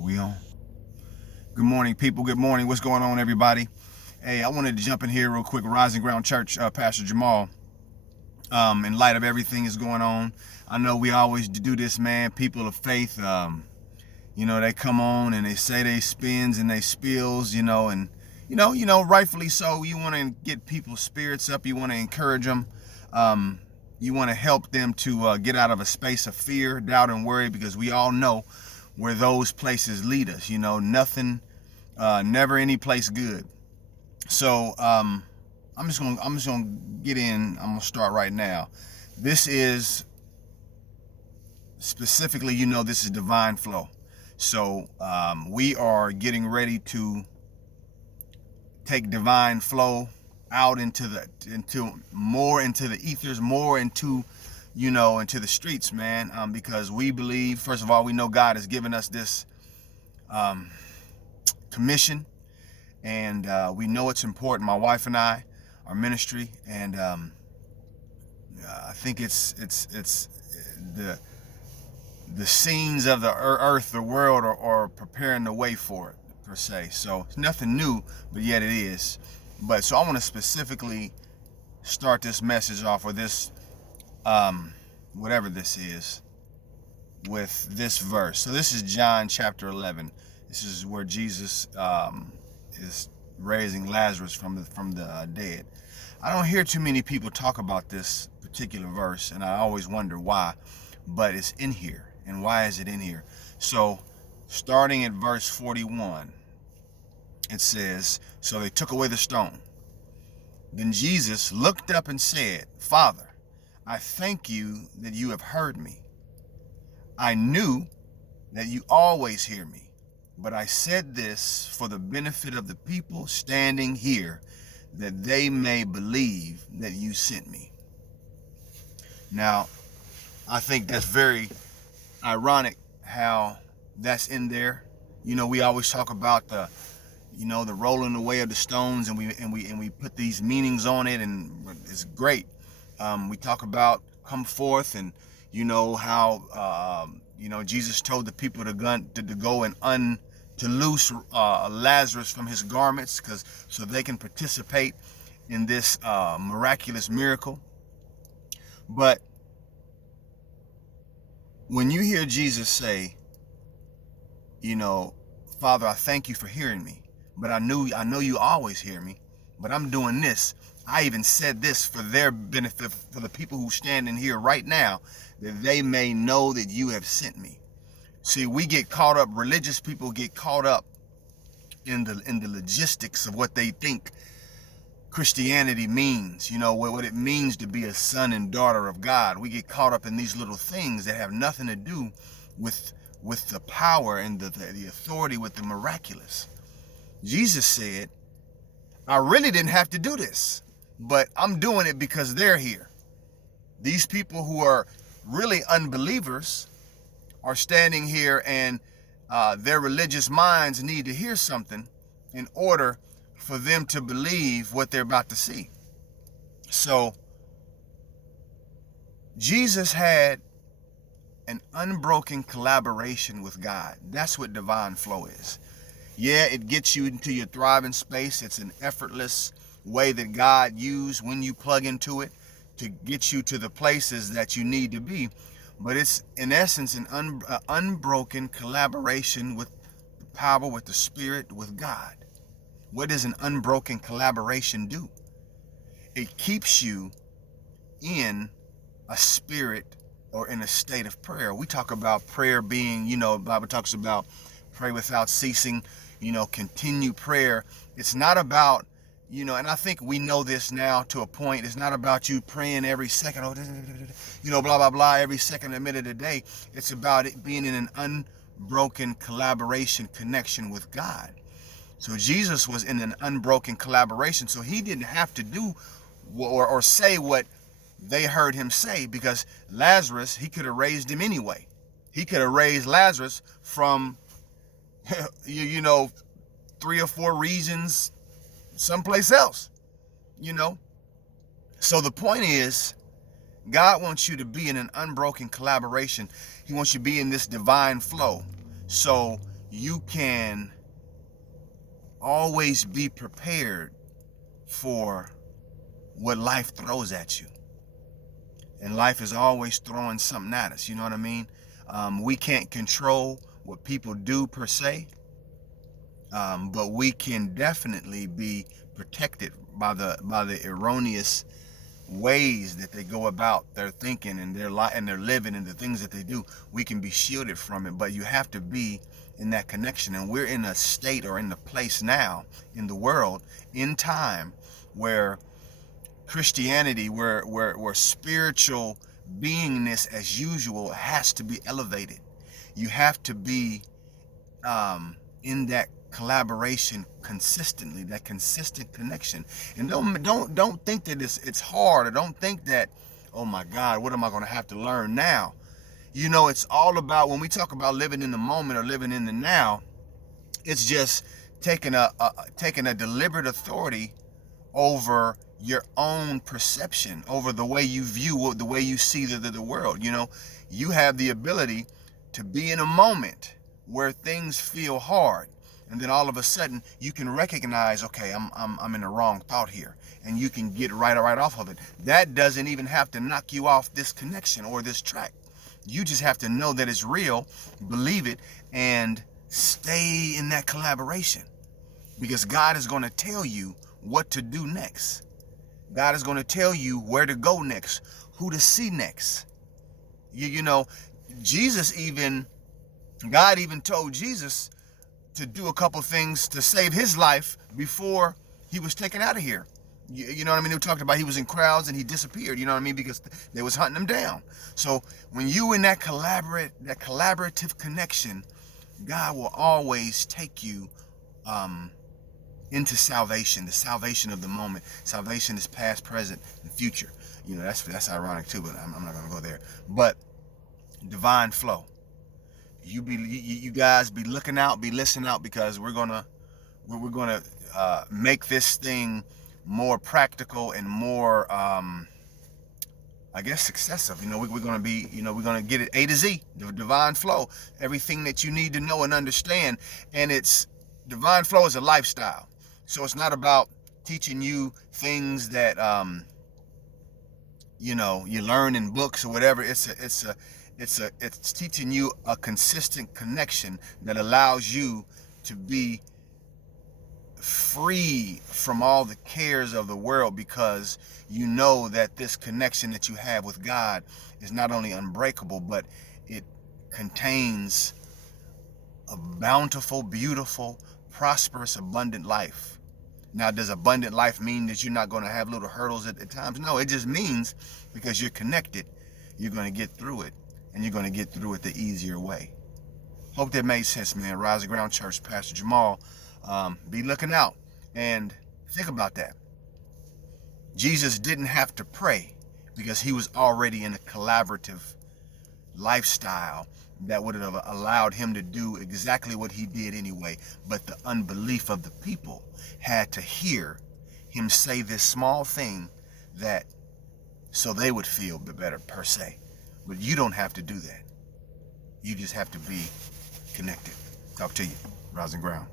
We on? Good morning, people. Good morning. What's going on, everybody? Hey, I wanted to jump in here real quick. Rising Ground Church, Pastor Jamal. In light of everything that's going on, I know we always do this, man. People of faith, they come on and they say they spins and they spills, and rightfully so. You want to get people's spirits up. You want to encourage them. You want to help them to get out of a space of fear, doubt, and worry, because we all know where those places lead us. Nothing, never any place good. So I'm just gonna get in. I'm gonna start right now. This is specifically, this is divine flow. So we are getting ready to take divine flow out into the ethers, more into the streets, man. Because we believe, first of all, we know God has given us this commission, and we know it's important. My wife and I, our ministry, and I think it's the scenes of the earth, the world, are preparing the way for it, per se. So it's nothing new, but yet it is. But so I want to specifically start this message off, or this, whatever this is, with this verse. So this is John chapter 11. This is where Jesus is raising Lazarus from the dead. I don't hear too many people talk about this particular verse, and I always wonder why, but it's in here. And why is it in here? So starting at verse 41, it says, "So they took away the stone. Then Jesus looked up and said, 'Father, I thank you that you have heard me. I knew that you always hear me, but I said this for the benefit of the people standing here, that they may believe that you sent me.'" Now, I think that's very ironic how that's in there. We always talk about the rolling away of the stones, and we put these meanings on it, and it's great. We talk about come forth, and how Jesus told the people to go and to loose Lazarus from his garments, so they can participate in this miraculous miracle. But when you hear Jesus say, "Father, I thank you for hearing me, but I know you always hear me, but I'm doing this. I even said this for their benefit, for the people who stand in here right now, that they may know that you have sent me." See, we get caught up, religious people get caught up in the logistics of what they think Christianity means, what it means to be a son and daughter of God. We get caught up in these little things that have nothing to do with the power and the authority, with the miraculous. Jesus said, "I really didn't have to do this, but I'm doing it because they're here. These people who are really unbelievers are standing here, and their religious minds need to hear something in order for them to believe what they're about to see." So Jesus had an unbroken collaboration with God. That's what divine flow is. Yeah, it gets you into your thriving space. It's an effortless way that God used when you plug into it to get you to the places that you need to be. But it's, in essence, an unbroken collaboration with the power, with the Spirit, with God. What does an unbroken collaboration do? It keeps you in a spirit or in a state of prayer. We talk about prayer being, the Bible talks about pray without ceasing, continue prayer. It's not about, and I think we know this now to a point. It's not about you praying every second, blah, blah, blah, every second and minute of the day. It's about it being in an unbroken collaboration, connection with God. So Jesus was in an unbroken collaboration. So he didn't have to do or say what they heard him say, because Lazarus, he could have raised him anyway. He could have raised Lazarus from, 3 or 4 regions someplace else, So the point is, God wants you to be in an unbroken collaboration. He wants you to be in this divine flow. So you can always be prepared for what life throws at you. And life is always throwing something at us, you know what I mean? We can't control what people do per se, but we can definitely be protected by the erroneous ways that they go about their thinking and their life and their living and the things that they do. We can be shielded from it, but you have to be in that connection. And we're in a state or in the place now in the world, in time, where Christianity, where spiritual beingness as usual has to be elevated. You have to be in that collaboration consistently, that consistent connection. And don't think that it's hard, or don't think that, oh my God, what am I going to have to learn now? You know, it's all about, when we talk about living in the moment or living in the now, it's just taking a deliberate authority over your own perception, over the way you view, the way you see the world. You know, you have the ability to be in a moment where things feel hard, and then all of a sudden you can recognize, okay, I'm in the wrong thought here, and you can get right off of it. That doesn't even have to knock you off this connection or this track. You just have to know that it's real, believe it, and stay in that collaboration, because God is going to tell you what to do next. God is going to tell you where to go next, who to see next. You know, God even told Jesus to do a couple things to save his life before he was taken out of here. You know what I mean? We talked about he was in crowds and he disappeared, you know what I mean? Because they was hunting him down. So when you in that collaborative connection, God will always take you into salvation, the salvation of the moment. Salvation is past, present, and future. You know, that's ironic too, but I'm not gonna go there. But divine flow. You guys be looking out, be listening out, because we're gonna make this thing more practical and more I guess successive. You know, we're gonna be, you know, we're gonna get it A to Z, the divine flow, everything that you need to know and understand. And it's divine flow is a lifestyle. So it's not about teaching you things that you know, you learn in books or whatever. It's teaching you a consistent connection that allows you to be free from all the cares of the world, because you know that this connection that you have with God is not only unbreakable, but it contains a bountiful, beautiful, prosperous, abundant life. Now, does abundant life mean that you're not going to have little hurdles at times? No, it just means because you're connected, you're going to get through it, and you're going to get through it the easier way. Hope that made sense, man. Rising Ground Church, Pastor Jamal. Be looking out and think about that. Jesus didn't have to pray because he was already in a collaborative lifestyle that would have allowed him to do exactly what he did anyway. But the unbelief of the people had to hear him say this small thing, that so they would feel better per se. But you don't have to do that. You just have to be connected. Talk to you. Rising Ground.